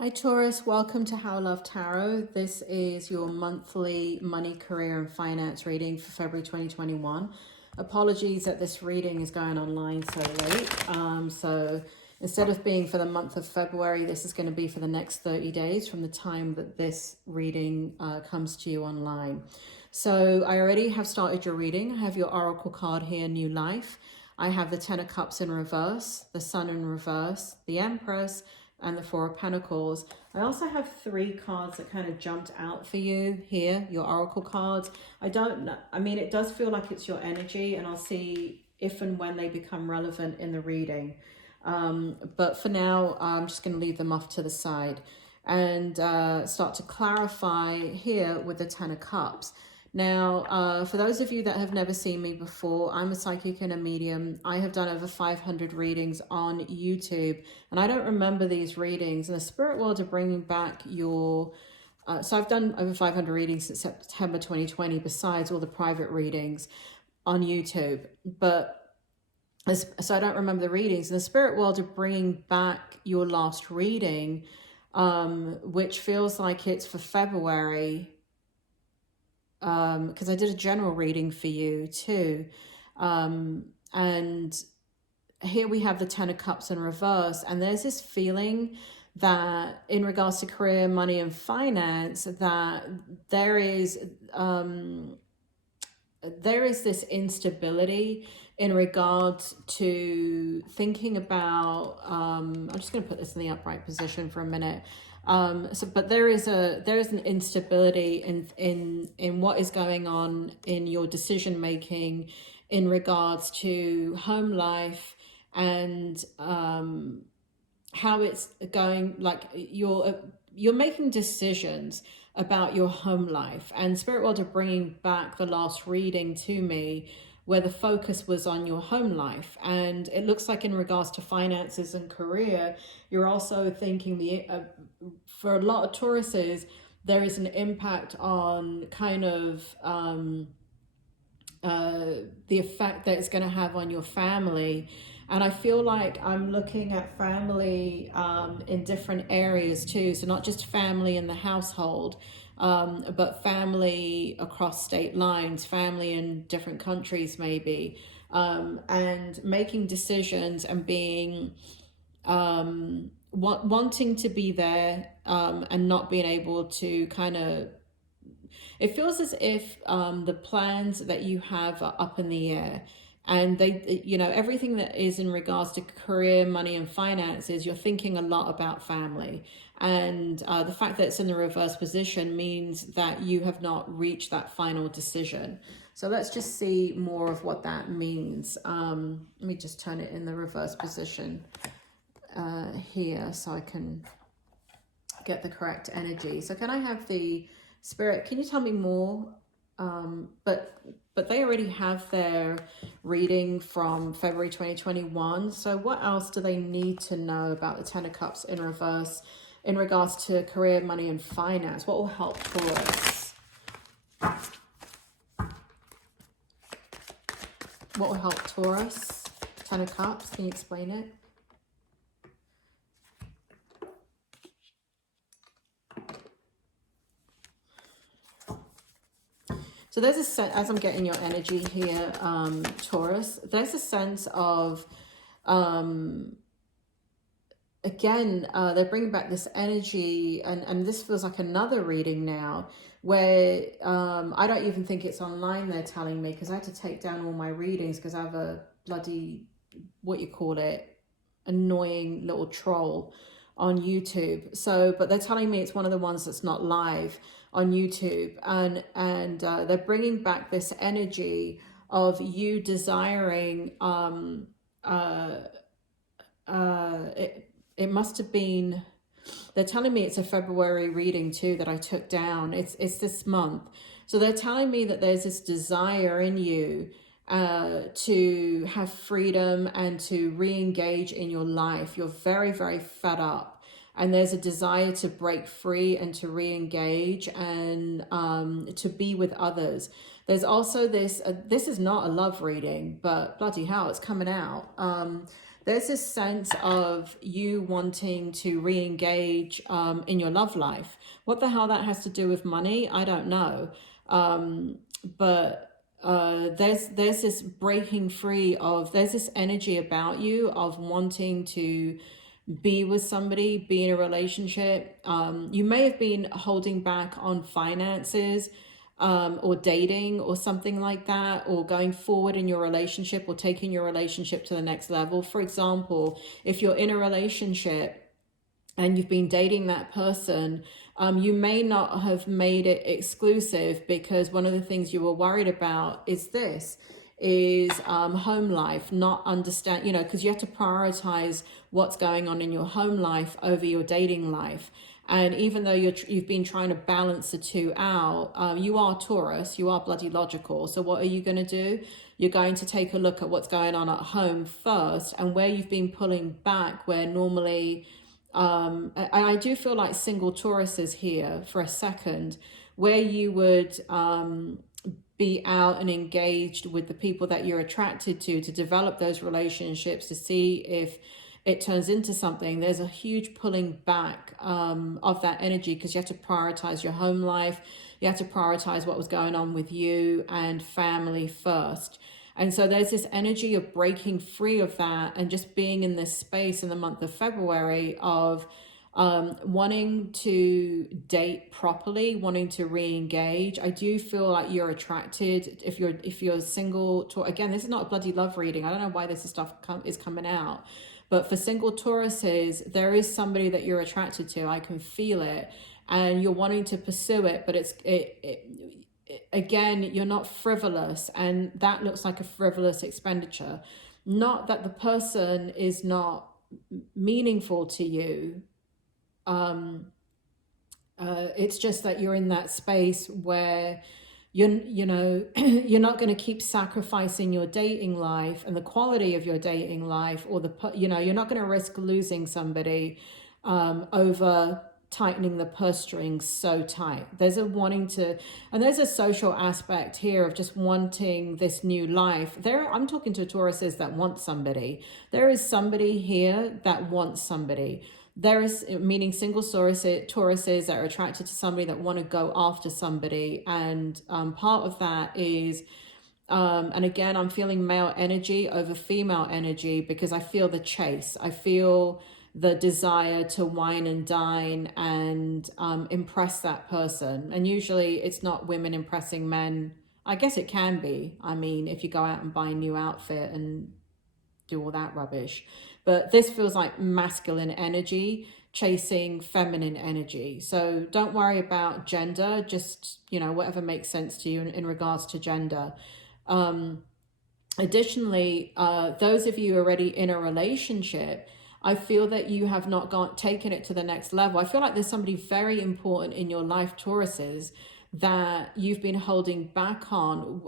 Hi Taurus, welcome to How Love Tarot. This is your monthly money, career and finance reading for February 2021. Apologies that this reading is going online so late. So instead of being for the month of February, this is going to be for the next 30 days from the time that this reading comes to you online. So I already have started your reading. I have your Oracle card here, New Life. I have the Ten of Cups in reverse, the Sun in reverse, the Empress, and the Four of Pentacles. I also have three cards that kind of jumped out for you here, your Oracle cards. I don't know, I mean, it does feel like it's your energy, and I'll see if and when they become relevant in the reading. But for now, I'm just going to leave them off to the side and start to clarify here with the Ten of Cups. Now, for those of you that have never seen me before, I'm a psychic and a medium. I have done over 500 readings on YouTube, and I don't remember these readings. And the spirit world are bringing back your... so I've done over 500 readings since September 2020, besides all the private readings on YouTube. But so I don't remember the readings. And the spirit world are bringing back your last reading, which feels like it's for February, because I did a general reading for you too. And here we have the Ten of Cups in reverse, and there's this feeling that in regards to career, money and finance, that there is this instability in regards to thinking about, I'm just going to put this in the upright position for a minute. But there is an instability in what is going on in your decision making in regards to home life and how it's going. Like you're making decisions about your home life, and Spirit World are bringing back the last reading to me, where the focus was on your home life. And it looks like in regards to finances and career, you're also thinking for a lot of Tauruses, there is an impact on kind of the effect that it's going to have on your family. And I feel like I'm looking at family in different areas too. So not just family in the household, but family across state lines, family in different countries maybe, and making decisions and being, wanting to be there and not being able to kind of, it feels as if the plans that you have are up in the air. And they, everything that is in regards to career, money and finances, you're thinking a lot about family. And the fact that it's in the reverse position means that you have not reached that final decision. So let's just see more of what that means. Let me just turn it in the reverse position here so I can get the correct energy. So can I have the spirit, can you tell me more? But they already have their reading from February 2021. So what else do they need to know about the Ten of Cups in reverse in regards to career, money, and finance? What will help Taurus? What will help Taurus? Ten of Cups, can you explain it? So there's a sense, as I'm getting your energy here, Taurus, there's a sense of, again, they're bringing back this energy, and this feels like another reading now, where I don't even think it's online, they're telling me, because I had to take down all my readings because I have a bloody, what you call it, annoying little troll on YouTube. So, but they're telling me it's one of the ones that's not live on YouTube, and they're bringing back this energy of you desiring. It must have been. They're telling me it's a February reading too that I took down. It's this month, so they're telling me that there's this desire in you to have freedom and to re-engage in your life. You're very, very fed up. And there's a desire to break free and to re-engage and to be with others. There's also this, this is not a love reading, but bloody hell, it's coming out. there's this sense of you wanting to re-engage in your love life. What the hell that has to do with money, I don't know. But there's this breaking free of, there's this energy about you of wanting to be with somebody, be in a relationship. You may have been holding back on finances, or dating or something like that, or going forward in your relationship, or taking your relationship to the next level. For example, if you're in a relationship and you've been dating that person, you may not have made it exclusive, because one of the things you were worried about is home life, not understand, you know, because you have to prioritize what's going on in your home life over your dating life. And even though you've been trying to balance the two out, you are Taurus, you are bloody logical. So what are you going to do? You're going to take a look at what's going on at home first, and where you've been pulling back, where normally, and I do feel like single Taurus is here for a second, where you would be out and engaged with the people that you're attracted to develop those relationships, to see if it turns into something. There's a huge pulling back of that energy, because you have to prioritize your home life. You have to prioritize what was going on with you and family first. And so there's this energy of breaking free of that, and just being in this space in the month of February of wanting to date properly, wanting to re-engage. I do feel like you're attracted, if you're single. Again, this is not a bloody love reading. I don't know why this stuff is coming out. But for single Tauruses, there is somebody that you're attracted to. I can feel it, and you're wanting to pursue it. But again, you're not frivolous, and that looks like a frivolous expenditure. Not that the person is not meaningful to you. It's just that you're in that space where you know, you're not going to keep sacrificing your dating life and the quality of your dating life, or you're not going to risk losing somebody over tightening the purse strings so tight. There's a wanting to, and there's a social aspect here of just wanting this new life. I'm talking to Tauruses that want somebody. There is somebody here that wants somebody. There is, meaning single Tauruses that are attracted to somebody, that want to go after somebody. And part of that is, and again, I'm feeling male energy over female energy, because I feel the chase. I feel the desire to wine and dine and impress that person. And usually it's not women impressing men. I guess it can be. I mean, if you go out and buy a new outfit and do all that rubbish. But this feels like masculine energy chasing feminine energy. So don't worry about gender, just, you know, whatever makes sense to you in regards to gender. Additionally, those of you already in a relationship, I feel that you have not taken it to the next level. I feel like there's somebody very important in your life, Tauruses, that you've been holding back on.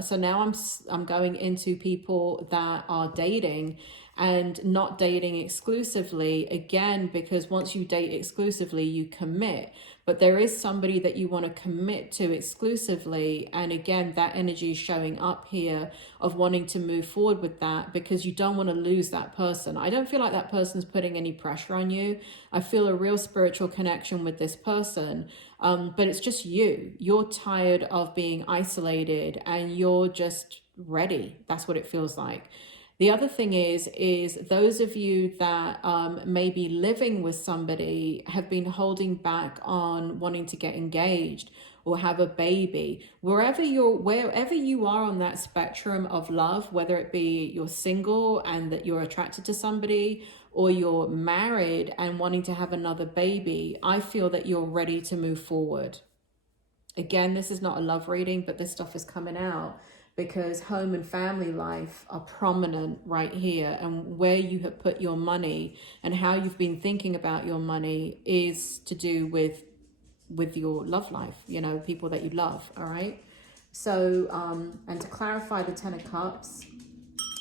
So now I'm going into people that are dating and not dating exclusively, again, because once you date exclusively, you commit. But there is somebody that you want to commit to exclusively. And again, that energy is showing up here of wanting to move forward with that, because you don't want to lose that person. I don't feel like that person's putting any pressure on you. I feel a real spiritual connection with this person. But it's just you're tired of being isolated, and you're just ready. That's what it feels like. The other thing is those of you that may be living with somebody have been holding back on wanting to get engaged or have a baby. Wherever you are on that spectrum of love, whether it be you're single and that you're attracted to somebody, or you're married and wanting to have another baby, I feel that you're ready to move forward. Again, this is not a love reading, but this stuff is coming out because home and family life are prominent right here, and where you have put your money and how you've been thinking about your money is to do with your love life, you know, people that you love. All right. So, and to clarify the 10 of Cups,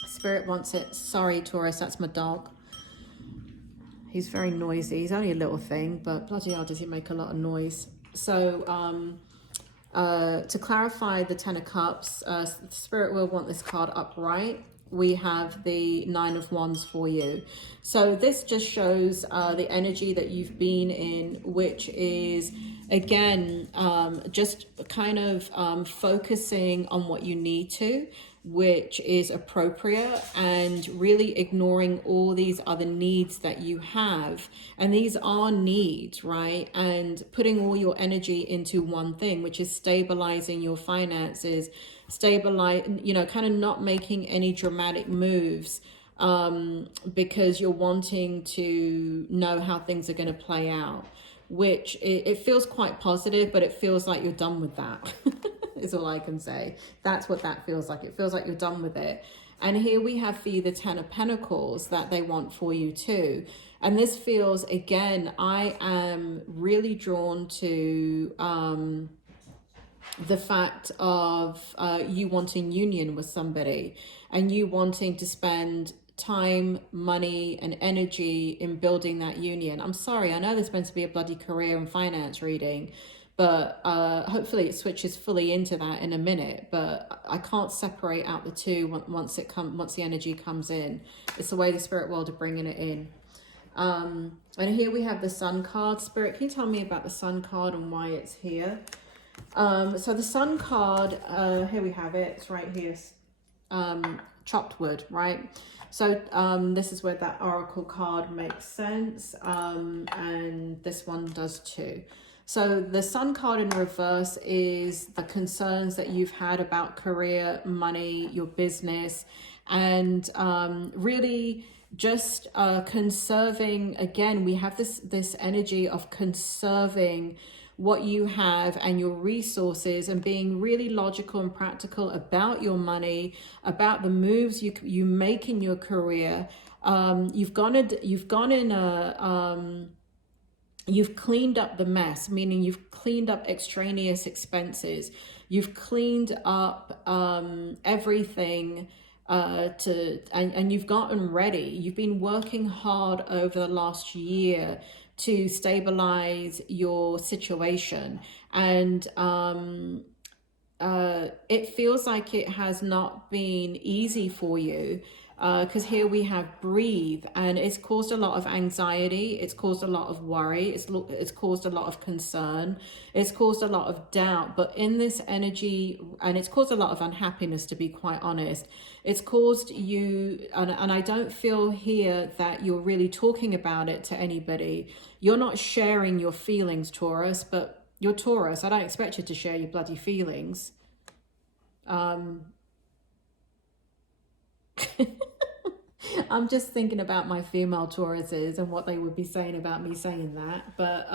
Spirit wants it. Sorry, Taurus, that's my dog. He's very noisy. He's only a little thing, but bloody hell does he make a lot of noise. So, to clarify the 10 of Cups, Spirit will want this card upright. we have the Nine of Wands for you. So this just shows the energy that you've been in, which is, again, just kind of focusing on what you need to, which is appropriate, and really ignoring all these other needs that you have. And these are needs, right? And putting all your energy into one thing, which is stabilizing your finances, stabilize, you know, kind of not making any dramatic moves, because you're wanting to know how things are going to play out, which it feels quite positive, but it feels like you're done with that. Is all I can say. That's what that feels like. It feels like you're done with it. And here we have for you the Ten of Pentacles that they want for you too. And this feels, again, I am really drawn to the fact of you wanting union with somebody, and you wanting to spend time, money, and energy in building that union. I'm sorry, I know there's meant to be a bloody career and finance reading, but hopefully it switches fully into that in a minute. But I can't separate out the two once the energy comes in. It's the way the spirit world are bringing it in. And here we have the Sun card. Spirit, can you tell me about the Sun card and why it's here? So the Sun card, here we have it. It's right here. Chopped wood, right? So this is where that Oracle card makes sense, and this one does too. So the Sun card in reverse is the concerns that you've had about career, money, your business, and really just conserving. Again, we have this energy of conserving what you have and your resources, and being really logical and practical about your money, about the moves you make in your career. You've cleaned up the mess, meaning you've cleaned up extraneous expenses. You've cleaned up everything and you've gotten ready. You've been working hard over the last year to stabilize your situation, and it feels like it has not been easy for you, because here we have breathe, and it's caused a lot of anxiety, it's caused a lot of worry, it's caused a lot of concern, it's caused a lot of doubt. But in this energy, and it's caused a lot of unhappiness, to be quite honest. It's caused you, and I don't feel here that you're really talking about it to anybody. You're not sharing your feelings, Taurus, but you're Taurus. I don't expect you to share your bloody feelings. I'm just thinking about my female Tauruses and what they would be saying about me saying that. But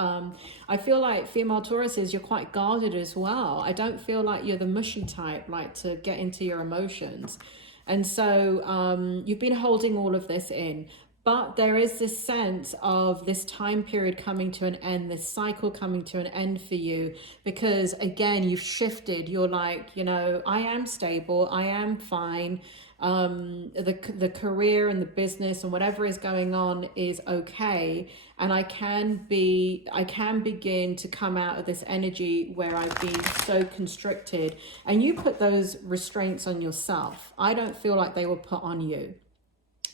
I feel like female Tauruses, you're quite guarded as well. I don't feel like you're the mushy type, like to get into your emotions. And so you've been holding all of this in. But there is this sense of this time period coming to an end, this cycle coming to an end for you, because again, you've shifted. You're like, you know, I am stable, I am fine. The career and the business and whatever is going on is okay, and I can begin to come out of this energy where I've been so constricted. And you put those restraints on yourself. I don't feel like they were put on you.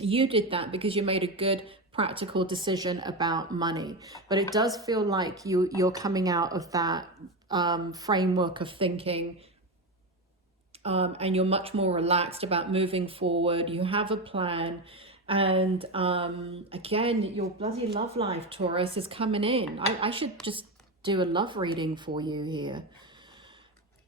You did that because you made a good practical decision about money. But it does feel like you're coming out of that framework of thinking, and you're much more relaxed about moving forward. You have a plan. And again, your bloody love life, Taurus, is coming in. I should just do a love reading for you here.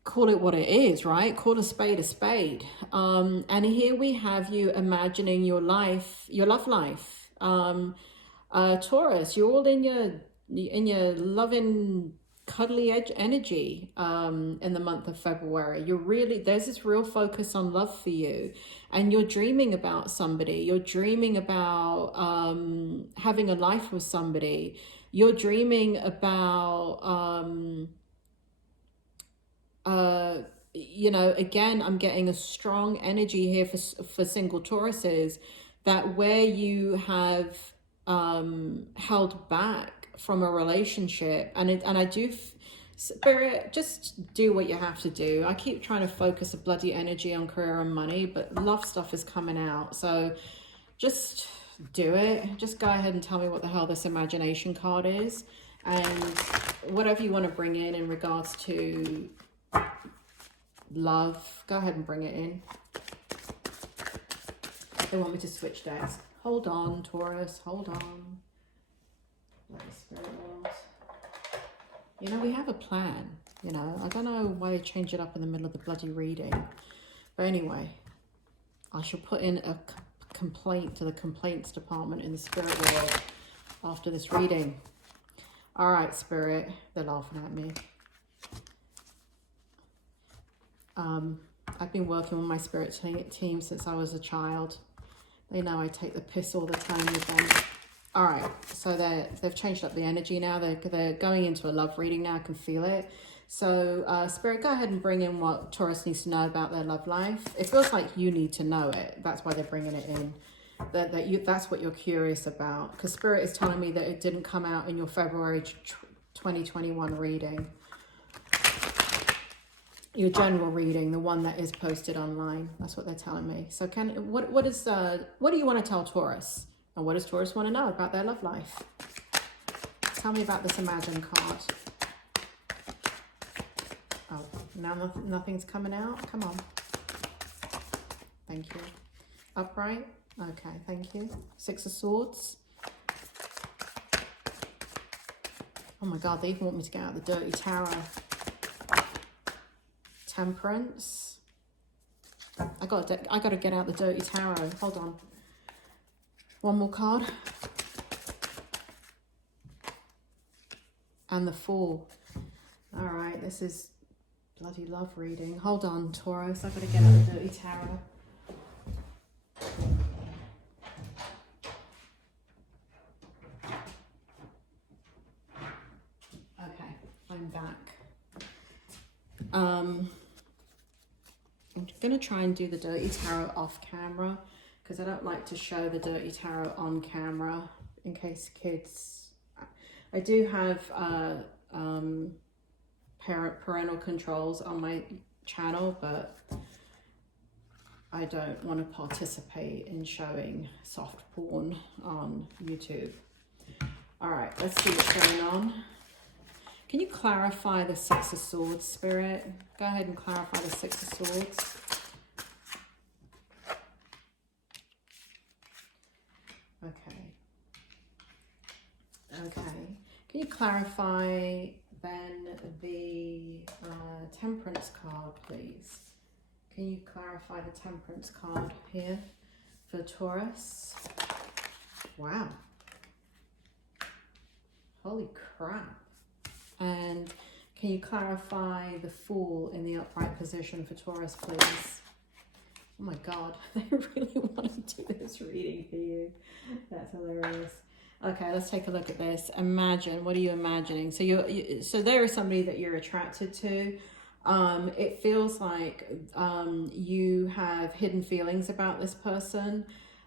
Call it what it is, right? Call a spade a spade. And here we have you imagining your life, your love life. Taurus, you're all in your loving, cuddly edge energy in the month of February. There's this real focus on love for you, and you're dreaming about somebody. You're dreaming about having a life with somebody. You're dreaming about you know, again, I'm getting a strong energy here for single Tauruses, that where you have held back from a relationship, and I do Spirit, just do what you have to do. I keep trying to focus a bloody energy on career and money, but love stuff is coming out. So just do it. Just go ahead and tell me what the hell this imagination card is. And whatever you want to bring in regards to love, go ahead and bring it in. They want me to switch decks. Hold on, Taurus. Hold on. Let the spirit world. You know, we have a plan. You know, I don't know why they change it up in the middle of the bloody reading. But anyway, I shall put in a complaint to the complaints department in the spirit world after this reading. All right, Spirit. They're laughing at me. I've been working with my spirit team since I was a child. They know I take the piss all the time with them. All right, so they've changed up the energy now. They're going into a love reading now. I can feel it. So, Spirit, go ahead and bring in what Taurus needs to know about their love life. It feels like you need to know it. That's why they're bringing it in. That's what you're curious about. Because Spirit is telling me that it didn't come out in your February 2021 reading. Your general reading, the one that is posted online. That's what they're telling me. So what do you want to tell Taurus? And what does Taurus want to know about their love life? Tell me about this Imagine card. Oh, now nothing's coming out? Come on. Thank you. Upright? Okay, thank you. Six of Swords. Oh my God, they even want me to get out the Dirty Tarot. Temperance. I got to get out the Dirty Tarot. Hold on. One more card. And the Fool. All right, this is bloody love reading. Hold on, Taurus. I've got to get out the Dirty Tarot. Okay, I'm back. I'm going to try and do the Dirty Tarot off camera because I don't like to show the Dirty Tarot on camera in case kids... I do have parental controls on my channel, but I don't want to participate in showing soft porn on YouTube. All right, let's see what's going on. Can you clarify the Six of Swords, Spirit? Go ahead and clarify the Six of Swords. Okay. Can you clarify then the Temperance card, please? Can you clarify the Temperance card here for Taurus? Wow. Holy crap. And can you clarify the Fool in the upright position for Taurus, please? Oh my God, they really want to do this reading for you. That's hilarious. Okay, let's take a look at this. Imagine, what are you imagining? So so there is somebody that you're attracted to. It feels like you have hidden feelings about this person.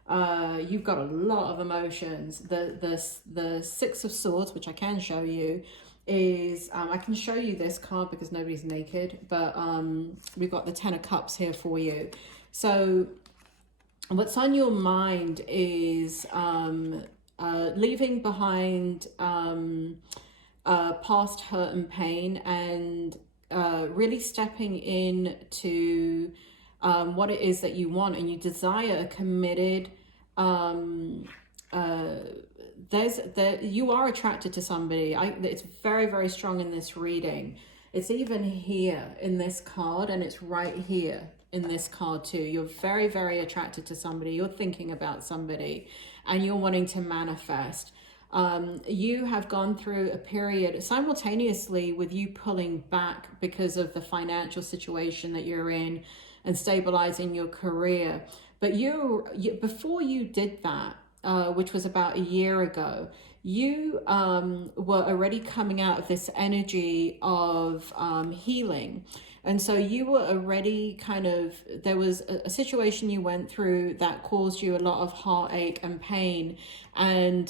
You've got a lot of emotions. The Six of Swords, which I can show you, is I can show you this card because nobody's naked, but we've got the Ten of Cups here for you. So what's on your mind is leaving behind past hurt and pain, and really stepping into what it is that you want, and you desire a committed you are attracted to somebody. It's very, very strong in this reading. It's even here in this card, and it's right here in this card too. You're very, very attracted to somebody. You're thinking about somebody, and you're wanting to manifest. You have gone through a period simultaneously with you pulling back because of the financial situation that you're in and stabilizing your career. But before you did that, which was about a year ago, you were already coming out of this energy of healing. And so you were already there was a situation you went through that caused you a lot of heartache and pain. And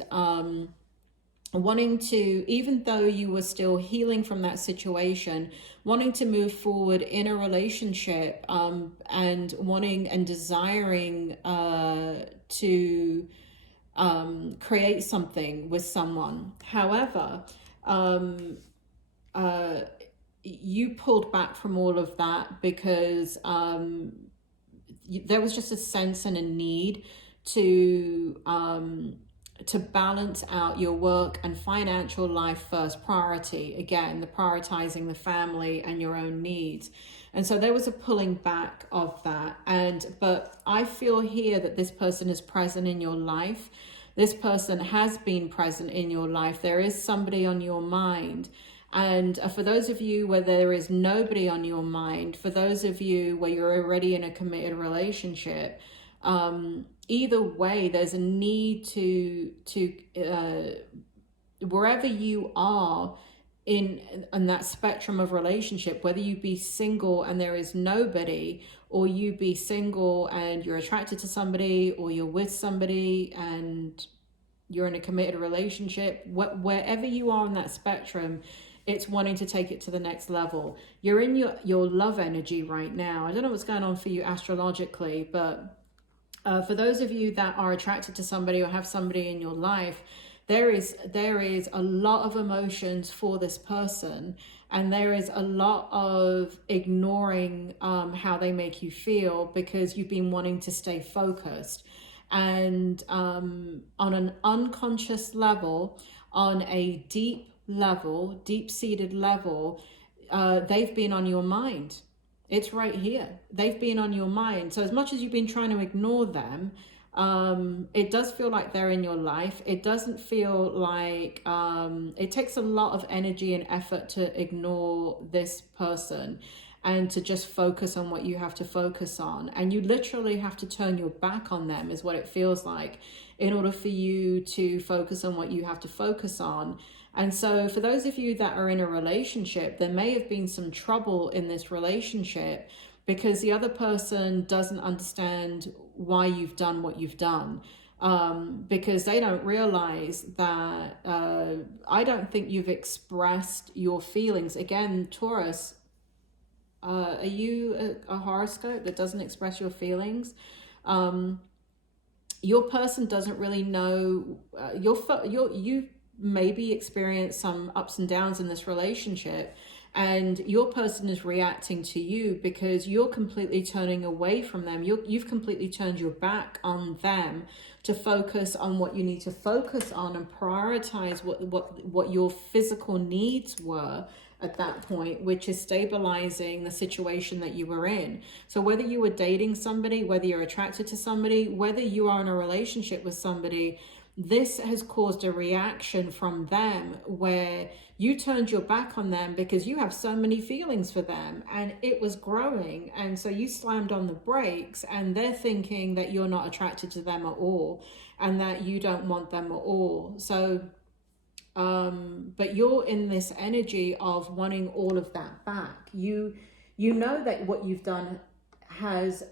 wanting to, even though you were still healing from that situation, wanting to move forward in a relationship, and wanting and desiring to create something with someone. However, you pulled back from all of that because there was just a sense and a need to balance out your work and financial life first priority. Again, the prioritizing the family and your own needs. And so there was a pulling back of that. But I feel here that this person is present in your life. This person has been present in your life. There is somebody on your mind. And for those of you where there is nobody on your mind, for those of you where you're already in a committed relationship, either way, there's a need to wherever you are in that spectrum of relationship, whether you be single and there is nobody, or you be single and you're attracted to somebody, or you're with somebody and you're in a committed relationship, wherever you are on that spectrum, it's wanting to take it to the next level. You're in your love energy right now. I don't know what's going on for you astrologically, but for those of you that are attracted to somebody or have somebody in your life, there is a lot of emotions for this person, and there is a lot of ignoring how they make you feel, because you've been wanting to stay focused. And on an unconscious level, on a deep-seated level, they've been on your mind. It's right here. They've been on your mind. So as much as you've been trying to ignore them, it does feel like they're in your life. It doesn't feel like, it takes a lot of energy and effort to ignore this person and to just focus on what you have to focus on. And you literally have to turn your back on them, is what it feels like, in order for you to focus on what you have to focus on. And so for those of you that are in a relationship, there may have been some trouble in this relationship because the other person doesn't understand why you've done what you've done. Because they don't realize that, I don't think you've expressed your feelings. Again, Taurus, are you a horoscope that doesn't express your feelings? Your person doesn't really know, you maybe experience some ups and downs in this relationship, and your person is reacting to you because you're completely turning away from them. You've completely turned your back on them to focus on what you need to focus on and prioritize what your physical needs were at that point, which is stabilizing the situation that you were in. So whether you were dating somebody, whether you're attracted to somebody, whether you are in a relationship with somebody, this has caused a reaction from them where you turned your back on them because you have so many feelings for them and it was growing. And so you slammed on the brakes, and they're thinking that you're not attracted to them at all and that you don't want them at all. So, but you're in this energy of wanting all of that back. You know that what you've done has,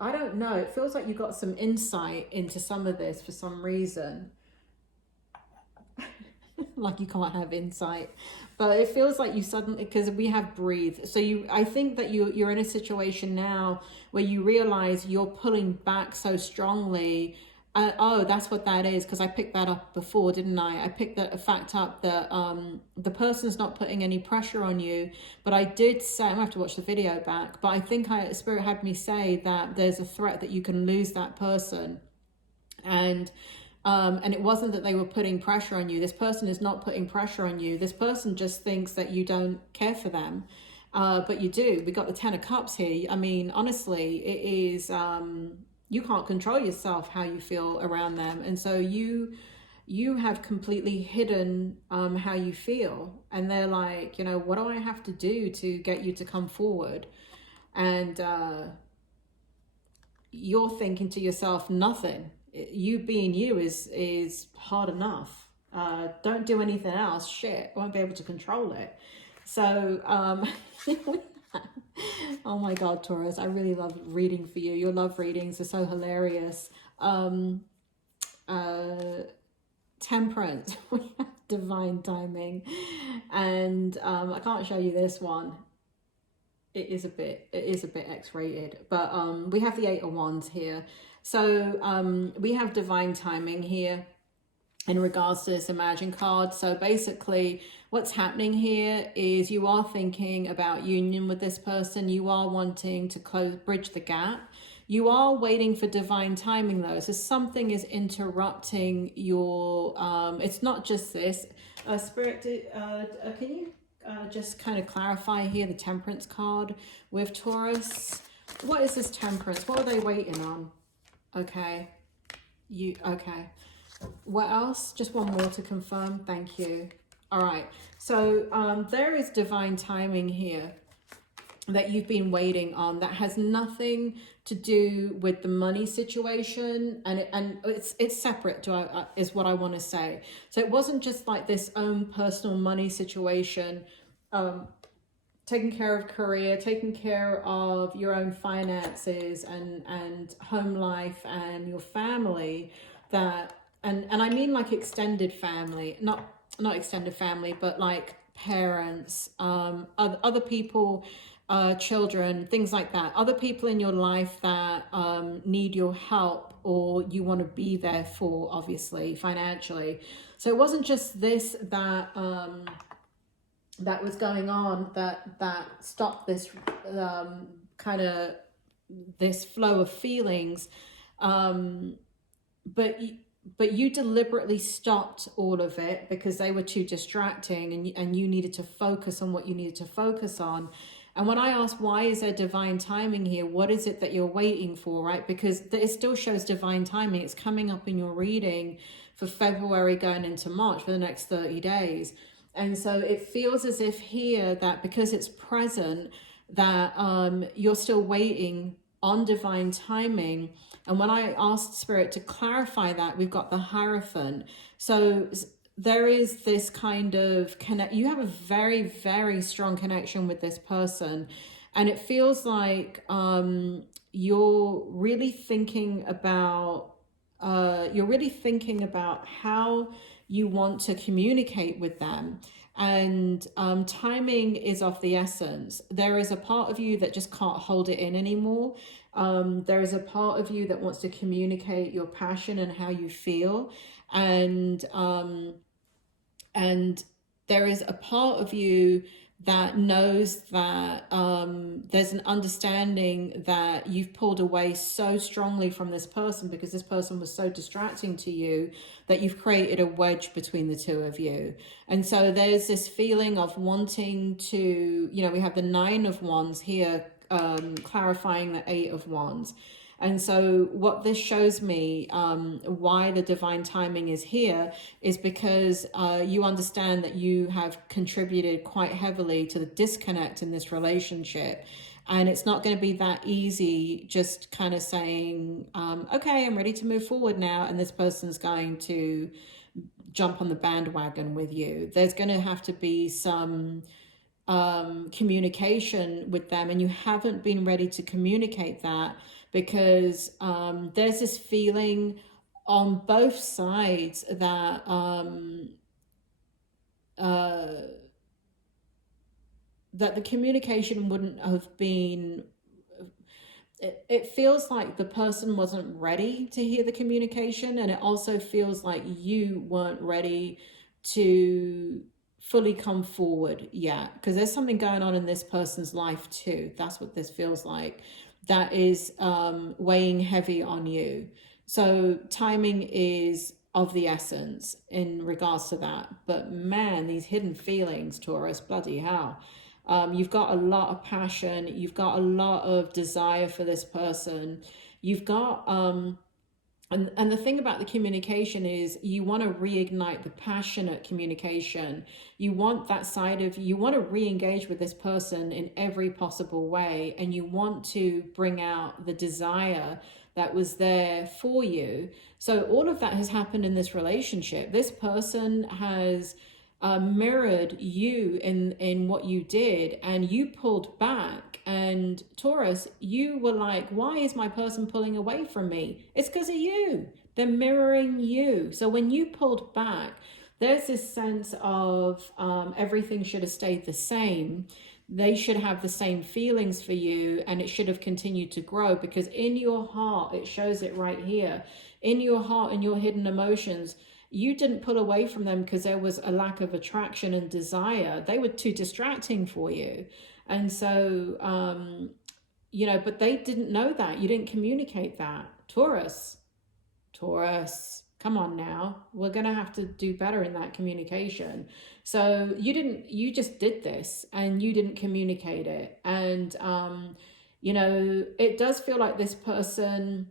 I don't know, it feels like you got some insight into some of this for some reason. Like you can't have insight, but it feels like you suddenly, because we have breathe. So I think that you're in a situation now where you realize you're pulling back so strongly. Oh, that's what that is, because I picked that up before, didn't I? I picked that fact up that the person's not putting any pressure on you. But I did say, I'm gonna have to watch the video back, but I think Spirit had me say that there's a threat that you can lose that person. And it wasn't that they were putting pressure on you. This person is not putting pressure on you. This person just thinks that you don't care for them. But you do. We got the 10 of Cups here. I mean, honestly, it is, you can't control yourself how you feel around them. And so you have completely hidden how you feel. And they're like, what do I have to do to get you to come forward? And you're thinking to yourself, nothing. You being you is hard enough. Don't do anything else. Shit, won't be able to control it. So, oh my God, Taurus, I really love reading for you. Your love readings are so hilarious. Temperance. We have divine timing. And I can't show you this one. It is a bit X-rated, but we have the 8 of Wands here. So we have divine timing here in regards to this Imagine card. So basically what's happening here is you are thinking about union with this person. You are wanting to bridge the gap. You are waiting for divine timing though. So something is interrupting your, it's not just this. Spirit, can you just kind of clarify here the Temperance card with Taurus? What is this Temperance? What are they waiting on? Okay. Okay. What else? Just one more to confirm. Thank you. All right. So there is divine timing here that you've been waiting on that has nothing to do with the money situation, and it's separate is what I want to say. So it wasn't just like this own personal money situation, taking care of career, taking care of your own finances and home life and your family, that and I mean like extended family, not extended family, but like parents, other people, children, things like that, other people in your life that need your help or you want to be there for, obviously financially. So it wasn't just this that that was going on that stopped this kind of this flow of feelings, but you deliberately stopped all of it because they were too distracting, and you needed to focus on what you needed to focus on. And when I asked, why is there divine timing here? What is it that you're waiting for, right? Because it still shows divine timing. It's coming up in your reading for February going into March for the next 30 days. And so it feels as if here that because it's present, that you're still waiting on divine timing. And when I asked Spirit to clarify that, we've got the Hierophant. So there is this kind of you have a very, very strong connection with this person, and it feels like you're really thinking about how you want to communicate with them, and timing is of the essence. There is a part of you that just can't hold it in anymore. There is a part of you that wants to communicate your passion and how you feel, and there is a part of you that knows that there's an understanding that you've pulled away so strongly from this person because this person was so distracting to you that you've created a wedge between the two of you. And so there's this feeling of wanting to, we have the 9 of Wands here, clarifying the 8 of Wands. And so what this shows me, why the divine timing is here, is because you understand that you have contributed quite heavily to the disconnect in this relationship. And it's not going to be that easy just kind of saying, okay, I'm ready to move forward now, and this person's going to jump on the bandwagon with you. There's going to have to be some communication with them, and you haven't been ready to communicate that because there's this feeling on both sides that that the communication wouldn't have been, it feels like the person wasn't ready to hear the communication, and it also feels like you weren't ready to fully come forward yet, because there's something going on in this person's life too. That's what this feels like. That is weighing heavy on you. So timing is of the essence in regards to that. But man, these hidden feelings, Taurus, bloody hell. You've got a lot of passion. You've got a lot of desire for this person. You've got, and the thing about the communication is you want to reignite the passionate communication. You want that side of you want to re-engage with this person in every possible way, and you want to bring out the desire that was there for you. So all of that has happened in this relationship. This person has mirrored you in what you did, and you pulled back. And Taurus, you were like, why is my person pulling away from me? It's because of you. They're mirroring you. So when you pulled back, there's this sense of everything should have stayed the same. They should have the same feelings for you, and it should have continued to grow, because in your heart, it shows it right here, in your heart and your hidden emotions, you didn't pull away from them because there was a lack of attraction and desire. They were too distracting for you. And so, you know, but they didn't know that. You didn't communicate that. Taurus, come on now. We're going to have to do better in that communication. So you just did this and you didn't communicate it. And, you know, it does feel like this person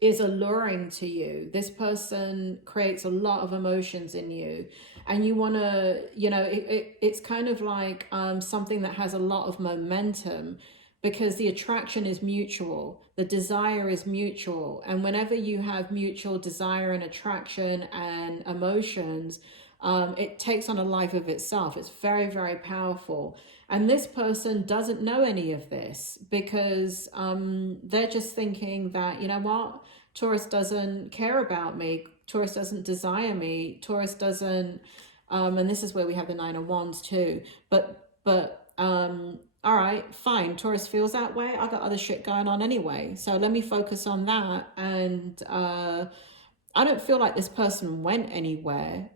is alluring to you. This person creates a lot of emotions in you, and you want to, you know, it's kind of like something that has a lot of momentum, because the attraction is mutual, the desire is mutual. And whenever you have mutual desire and attraction and emotions, it takes on a life of itself. It's very, very powerful. And this person doesn't know any of this, because they're just thinking that, you know what, Taurus doesn't care about me. Taurus doesn't desire me. Taurus doesn't, and this is where we have the Nine of Wands too. But all right, fine. Taurus feels that way. I got other shit going on anyway. So let me focus on that. And I don't feel like this person went anywhere.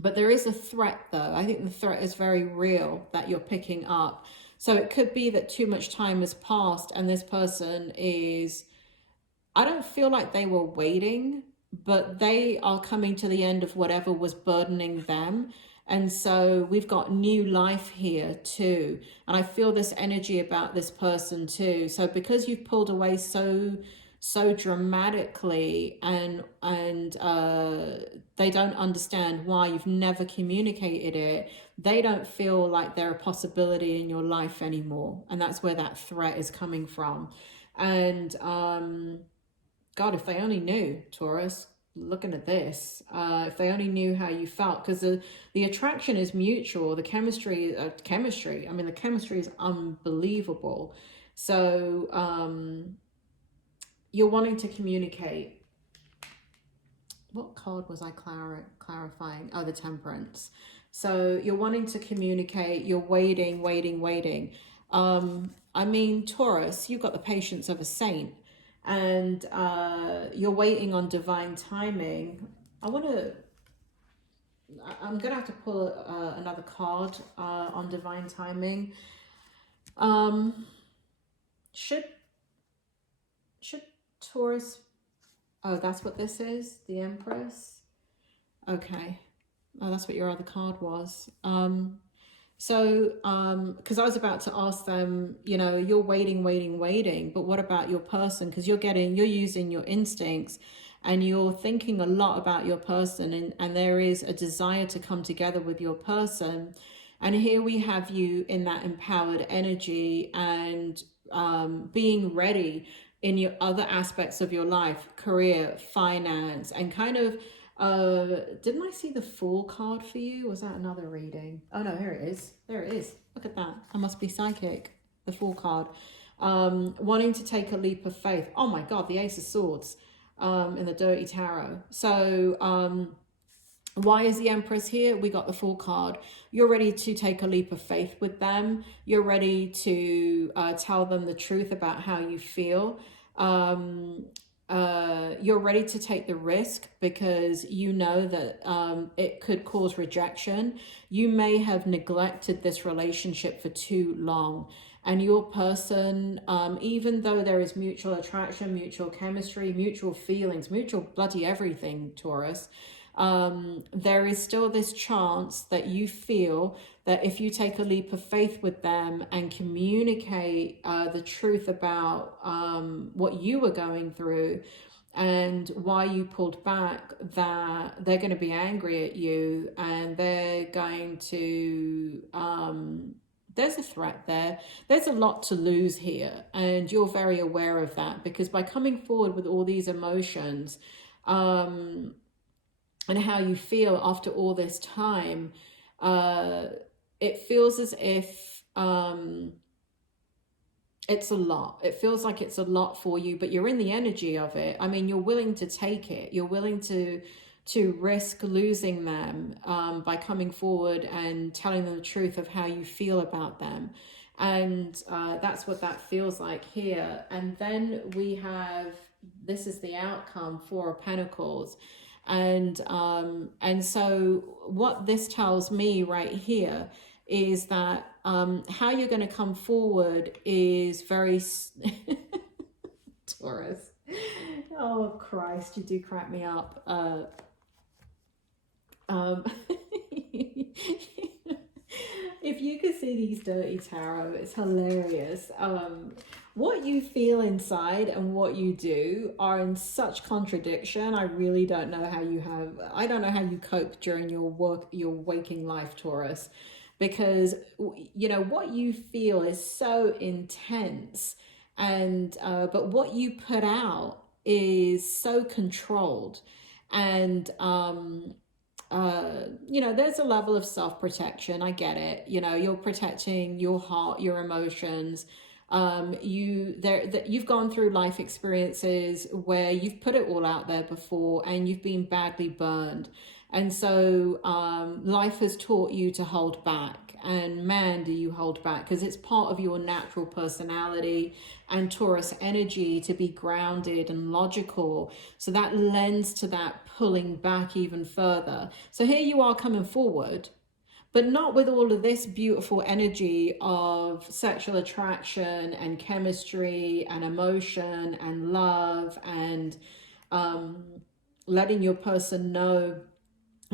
But there is a threat though. I think the threat is very real that you're picking up. So it could be that too much time has passed and this person is, I don't feel like they were waiting, but they are coming to the end of whatever was burdening them. And so we've got new life here too. And I feel this energy about this person too. So because you've pulled away so dramatically, and they don't understand why, you've never communicated it, they don't feel like they're a possibility in your life anymore. And that's where that threat is coming from. And God, if they only knew, Taurus, looking at this, if they only knew how you felt, because the attraction is mutual, the chemistry, I mean, the chemistry is unbelievable. So you're wanting to communicate. What card was I clarifying? Oh, the Temperance. So you're wanting to communicate, you're waiting. I mean, Taurus, you've got the patience of a saint, and you're waiting on divine timing. I'm gonna have to pull another card on divine timing. Should Taurus, oh, that's what this is, the Empress. Okay, oh, that's what your other card was. So because I was about to ask them, you know, you're waiting, but what about your person? Because you're using your instincts and you're thinking a lot about your person, and there is a desire to come together with your person. And here we have you in that empowered energy and being ready in your other aspects of your life, career, finance, and kind of, didn't I see the Fool card for you? Was that another reading? Oh no, here it is. There it is. Look at that. I must be psychic. The Fool card. Wanting to take a leap of faith. Oh my God, the Ace of Swords in the Dirty Tarot. So why is the Empress here? We got the Fool card. You're ready to take a leap of faith with them. You're ready to tell them the truth about how you feel. You're ready to take the risk because you know that it could cause rejection. You may have neglected this relationship for too long. And your person, even though there is mutual attraction, mutual chemistry, mutual feelings, mutual bloody everything, Taurus, there is still this chance that you feel that if you take a leap of faith with them and communicate the truth about what you were going through and why you pulled back, that they're going to be angry at you and they're going to, there's a threat there. There's a lot to lose here, and you're very aware of that, because by coming forward with all these emotions, and how you feel after all this time, it feels as if it's a lot. It feels like it's a lot for you, but you're in the energy of it. I mean, you're willing to take it. You're willing to risk losing them by coming forward and telling them the truth of how you feel about them. And that's what that feels like here. And then we have, this is the outcome, Four of Pentacles. And so what this tells me right here is that how you're going to come forward is very Taurus. Oh Christ, you do crack me up. If you could see these dirty tarot, it's hilarious. What you feel inside and what you do are in such contradiction. I really don't know how you I don't know how you cope during your waking life, Taurus, because you know what you feel is so intense, and but what you put out is so controlled. And you know, there's a level of self-protection. I get it. You know, you're protecting your heart, your emotions. You've gone through life experiences where you've put it all out there before and you've been badly burned. And so life has taught you to hold back. And man, do you hold back, because it's part of your natural personality and Taurus energy to be grounded and logical. So that lends to that pulling back even further. So here you are coming forward, but not with all of this beautiful energy of sexual attraction and chemistry and emotion and love and letting your person know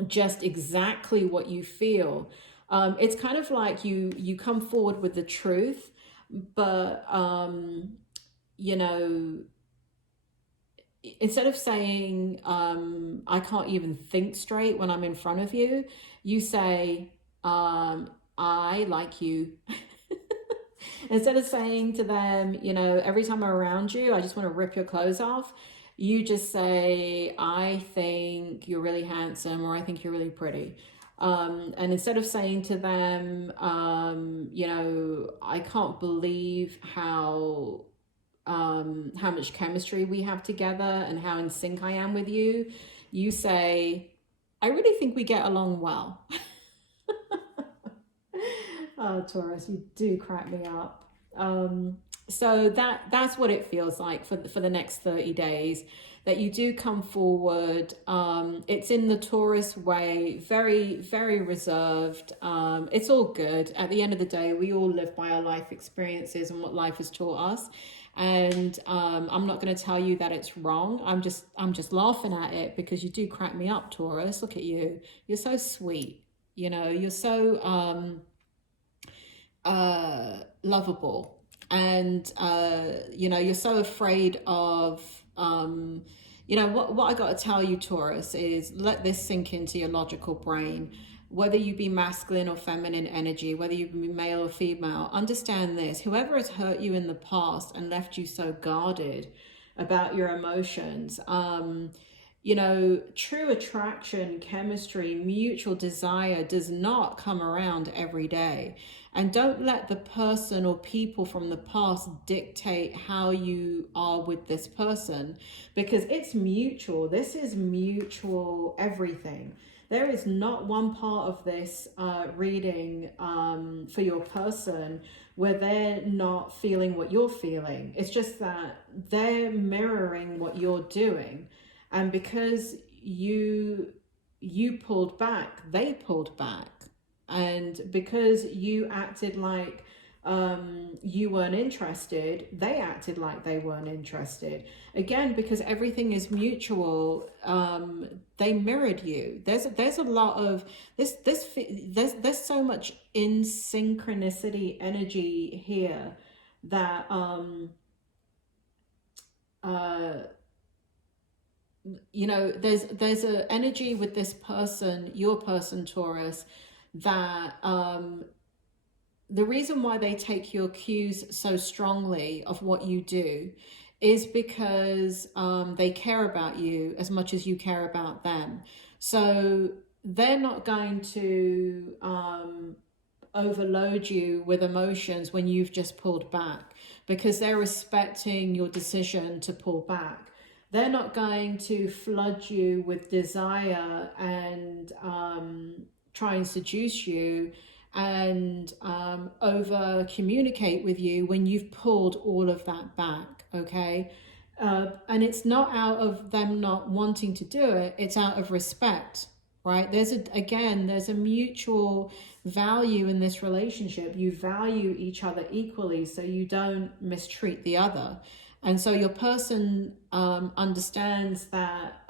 just exactly what you feel. It's kind of like you come forward with the truth, but you know, instead of saying I can't even think straight when I'm in front of you, you say I like you. Instead of saying to them, you know, every time I'm around you, I just want to rip your clothes off, you just say, I think you're really handsome, or I think you're really pretty. And instead of saying to them, you know, I can't believe how much chemistry we have together and how in sync I am with you, you say, I really think we get along well. Oh, Taurus, you do crack me up. So that's what it feels like for the next 30 days, that you do come forward. It's in the Taurus way, very, very reserved. It's all good. At the end of the day, we all live by our life experiences and what life has taught us. And I'm not going to tell you that it's wrong. I'm just laughing at it because you do crack me up, Taurus. Look at you. You're so sweet. You know, you're so lovable. And you know, you're so afraid of you know, what I got to tell you, Taurus, is let this sink into your logical brain. Whether you be masculine or feminine energy, whether you be male or female, understand this: whoever has hurt you in the past and left you so guarded about your emotions, you know, true attraction, chemistry, mutual desire does not come around every day. And don't let the person or people from the past dictate how you are with this person, because it's mutual. This is mutual everything. There is not one part of this reading for your person where they're not feeling what you're feeling. It's just that they're mirroring what you're doing. And because you pulled back, they pulled back. And because you acted like you weren't interested, they acted like they weren't interested. Again, because everything is mutual, they mirrored you. There's a lot of there's so much in synchronicity energy here that you know, there's a energy with this person, your person, Taurus, that the reason why they take your cues so strongly of what you do is because they care about you as much as you care about them. So they're not going to overload you with emotions when you've just pulled back, because they're respecting your decision to pull back. They're not going to flood you with desire and try and seduce you and over communicate with you when you've pulled all of that back, okay? And it's not out of them not wanting to do it, it's out of respect, right? There's a mutual value in this relationship. You value each other equally, so you don't mistreat the other. And so your person understands that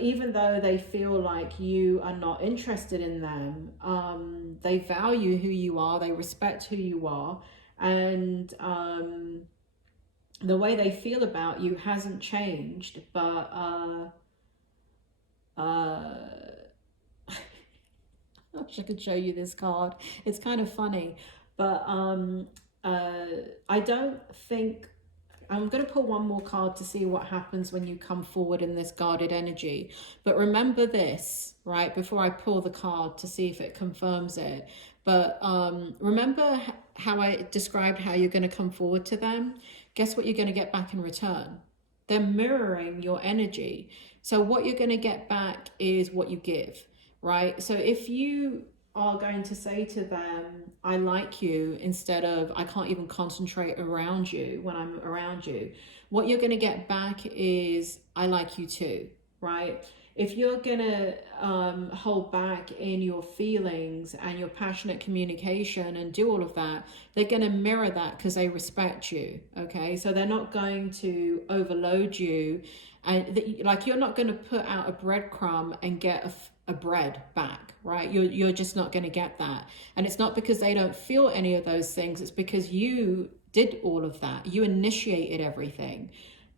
even though they feel like you are not interested in them, they value who you are, they respect who you are, and the way they feel about you hasn't changed. But I wish I could show you this card. It's kind of funny, but I don't think, I'm going to pull one more card to see what happens when you come forward in this guarded energy. But remember this, right, before I pull the card to see if it confirms it. But remember how I described how you're going to come forward to them? Guess what you're going to get back in return? They're mirroring your energy. So what you're going to get back is what you give, right? So if you are going to say to them, I like you, instead of I can't even concentrate around you when I'm around you, what you're going to get back is I like you too, right? If you're going to hold back in your feelings and your passionate communication and do all of that, they're going to mirror that because they respect you, okay? So they're not going to overload you, and like you're not going to put out a breadcrumb and get a bread back, right? You're just not going to get that. And it's not because they don't feel any of those things, it's because you did all of that. You initiated everything.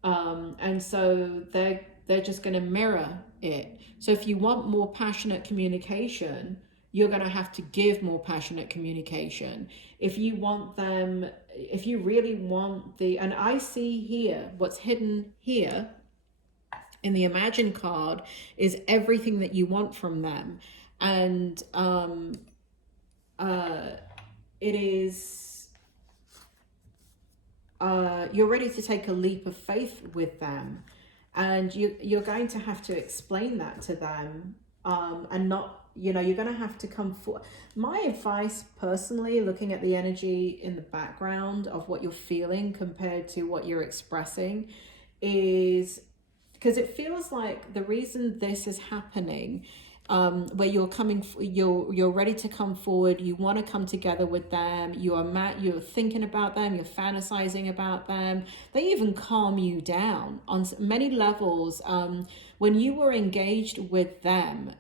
And so they're just going to mirror it. So if you want more passionate communication, you're going to have to give more passionate communication. If you want them, if you really want and I see here, what's hidden here in the Imagine card is everything that you want from them. And it is, you're ready to take a leap of faith with them. And you're going to have to explain that to them, and not, you're going to have to come forward. My advice personally, looking at the energy in the background of what you're feeling compared to what you're expressing, is because it feels like the reason this is happening, where you're ready to come forward, you want to come together with them, you're thinking about them, you're fantasizing about them, they even calm you down on many levels. When you were engaged with them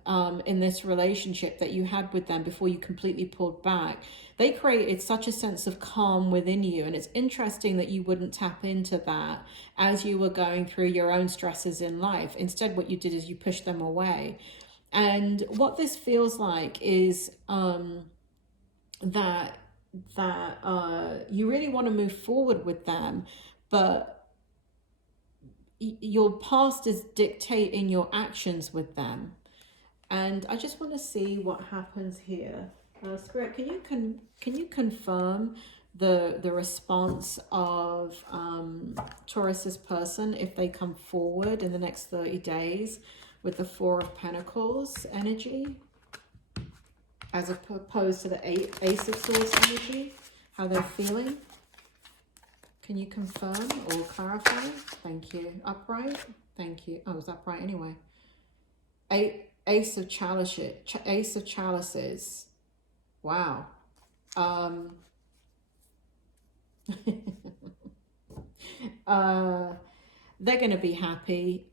in this relationship that you had with them before you completely pulled back, they created such a sense of calm within you. And it's interesting that you wouldn't tap into that as you were going through your own stresses in life. Instead, what you did is you pushed them away. And what this feels like is that you really want to move forward with them, but your past is dictating your actions with them. And I just want to see what happens here. Spirit, can you confirm the response of Taurus's person if they come forward in the next 30 days? With the Four of Pentacles energy, as opposed to the Ace of Swords energy, how they're feeling. Can you confirm or clarify? Thank you. Upright? Thank you. Oh, it's upright anyway. Ace of Chalices. Wow. They're going to be happy.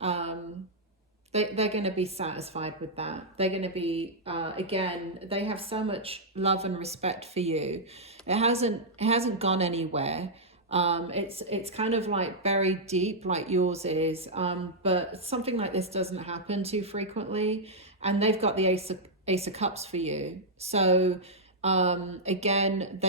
They're going to be satisfied with that. They're going to be, again, they have so much love and respect for you. It hasn't gone anywhere. It's kind of like buried deep like yours is. But something like this doesn't happen too frequently. And they've got the Ace of Cups for you. So again,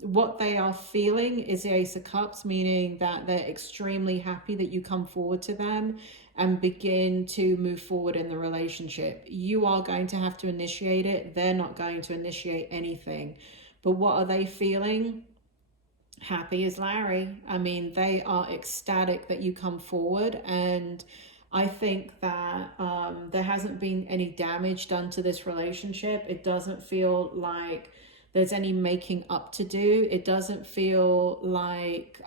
what they are feeling is the Ace of Cups, meaning that they're extremely happy that you come forward to them. and begin to move forward in the relationship. You are going to have to initiate it. They're not going to initiate anything. But what are they feeling? Happy as Larry. I mean, they are ecstatic that you come forward, and I think that there hasn't been any damage done to this relationship. It doesn't feel like there's any making up to do. It doesn't feel like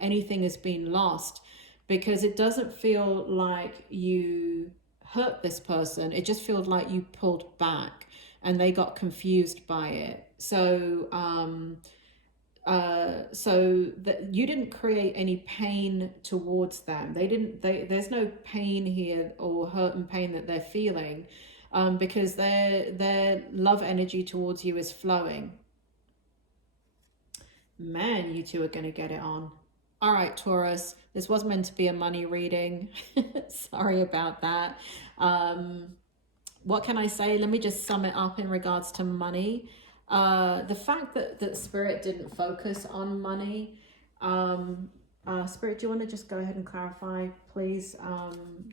anything has been lost, because it doesn't feel like you hurt this person. It just feels like you pulled back and they got confused by it. So that you didn't create any pain towards them. There's no pain here or hurt and pain that they're feeling, because their love energy towards you is flowing. Man, you two are going to get it on. All right, Taurus, this was meant to be a money reading. Sorry about that. What can I say? Let me just sum it up in regards to money. The fact that Spirit didn't focus on money. Spirit, do you want to just go ahead and clarify, please?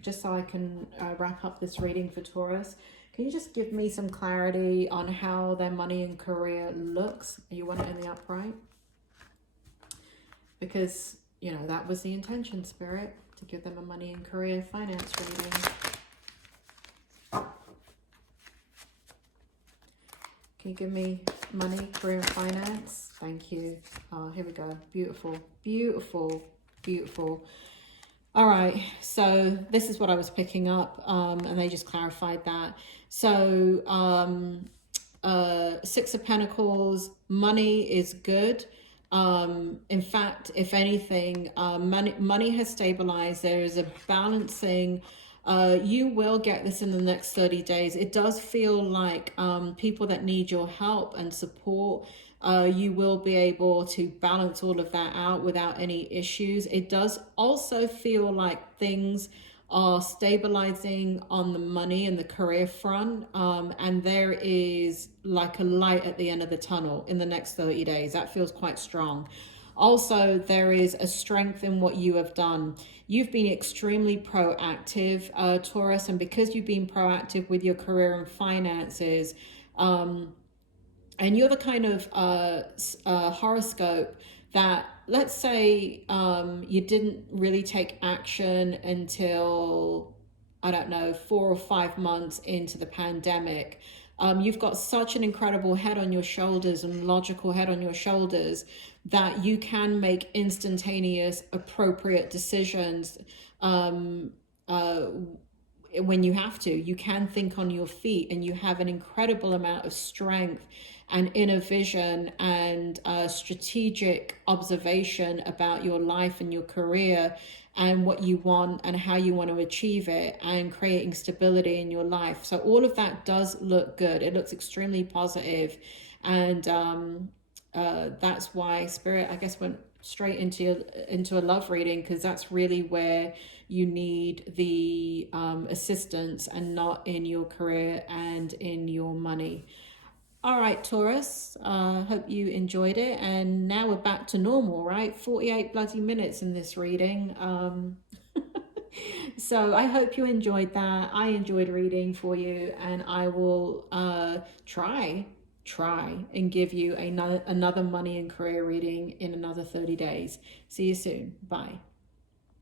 Just so I can wrap up this reading for Taurus. Can you just give me some clarity on how their money and career looks? You want it in the upright? Because, you know, that was the intention, Spirit, to give them a money and career finance reading. Can you give me money, career, and finance? Thank you. Here we go. Beautiful, beautiful, beautiful. All right. So this is what I was picking up, and they just clarified that. So Six of Pentacles, money is good. In fact, if anything, money has stabilized. There is a balancing. You will get this in the next 30 days. It does feel like people that need your help and support, you will be able to balance all of that out without any issues. It does also feel like things are stabilizing on the money and the career front, and there is like a light at the end of the tunnel in the next 30 days. That feels quite strong. Also, there is a strength in what you have done. You've been extremely proactive, Taurus, and because you've been proactive with your career and finances, and you're the kind of horoscope that, let's say you didn't really take action until, I don't know, 4 or 5 months into the pandemic. You've got such an incredible head on your shoulders and logical head on your shoulders that you can make instantaneous, appropriate decisions when you have to. You can think on your feet, and you have an incredible amount of strength and inner vision and strategic observation about your life and your career and what you want and how you want to achieve it, and creating stability in your life. So all of that does look good. It looks extremely positive, and that's why Spirit, I guess, went straight into a love reading, because that's really where you need the assistance, and not in your career and in your money. All right, Taurus, hope you enjoyed it. And now we're back to normal, right? 48 bloody minutes in this reading. So I hope you enjoyed that. I enjoyed reading for you, and I will try and give you another money and career reading in another 30 days. See you soon. Bye.